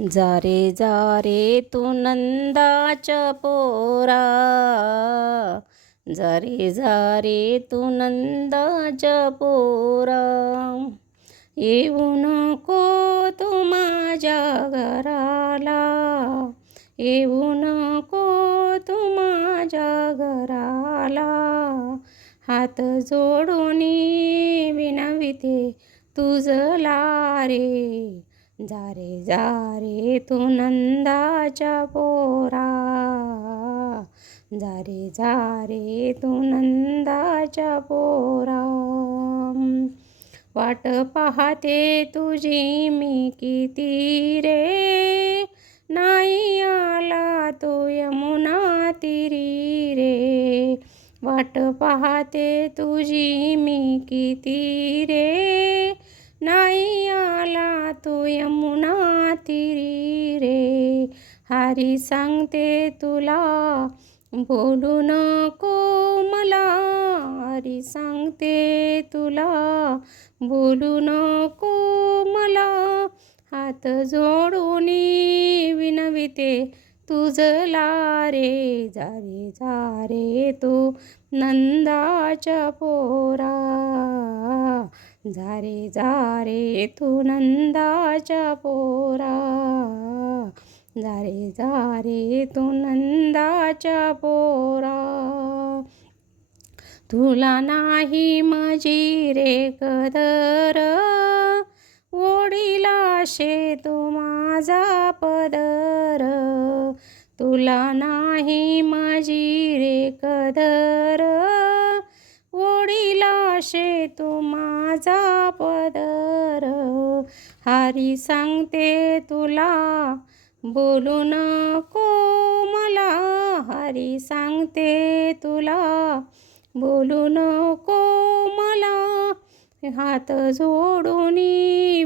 जा रे जा रे तू नंदाच्या पोरा. जा रे जा रे तू नंदाच्या पोरा. येऊ नको तू माझ्या घराला. येऊ नको तू माझ्या घराला. हात जोडून विनविते तुझला रे. जा रे जा रे तू नंदाच्या पोरा. जा रे जा रे तू नंदाच्या पोरा. वाट पाहते तुझी मी किती रे. नाही आला तो यमुना तिरी रे. वाट पाहते तुझी मी किती रे. नाही आला तो यमुना तिरी रे. हरी सांगते तुला बोलू नको मला. हरी सांगते तुला बोलू नको मला. हात जोडून विनविते तुझला रे. जा रे जा रे तू नंदाच्या पोरा. झारे झारे तू नंदाच्या पोरा. झारे झारे तू नंदाच्या पोरा. तुला नाही मजी रे कदर. ओढीला शे तू माझा पदर. तुला नाही माझी रे कदर. असे तू माझा पदर. हारी सांगते तुला बोलू नको मला. हरी सांगते तुला बोलू नको मला. हात जोडून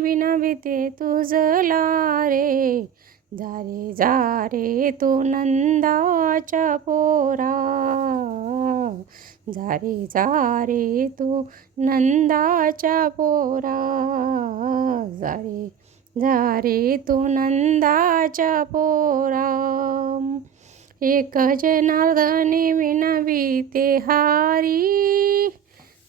विनविते तुझला रे. जा रे जा रे तू नंदाच्या पोरा. जा रे जा रे तू नंदाच्या पोरा. जा रे जा रे तू नंदाच्या पोरा. एक जनार्दनी विनविते हारी.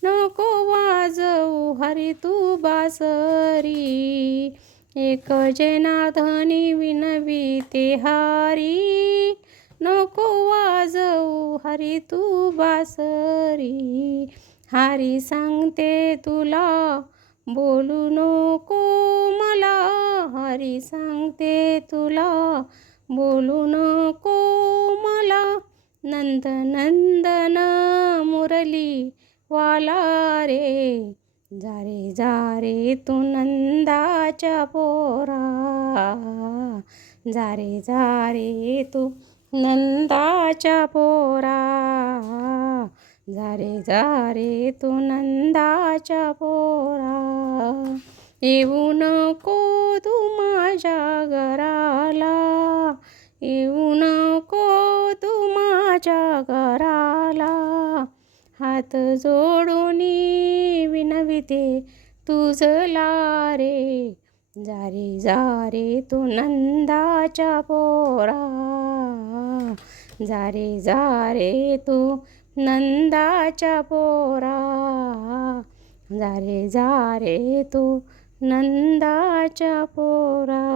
नको वाजवू हरी तू बासरी. एक जैनार्थनी विनवी ते हारी. नको वाजवू हरी तू बासरी. हारी सांगते तुला बोलू नको मला. हरी सांगते तुला बोलू नको मला. नंद नंदन मुरली वाला रे. जा रे जा रे तू नंदाच्या पोरा. जा रे जा रे तू नंदाच्या पोरा. जा रे जा रे तू नंदाच्या पोरा. येऊ नको तू माझ्या घराला. येऊ नको तू माझ्या घराला. हात जोडून विते तुझला रे. जारे जारे रे तू नंदाच्या पोरा. जारे जारे रे तू नंदाच्या पोरा. जारे जारे रे तू नंदाच्या पोरा.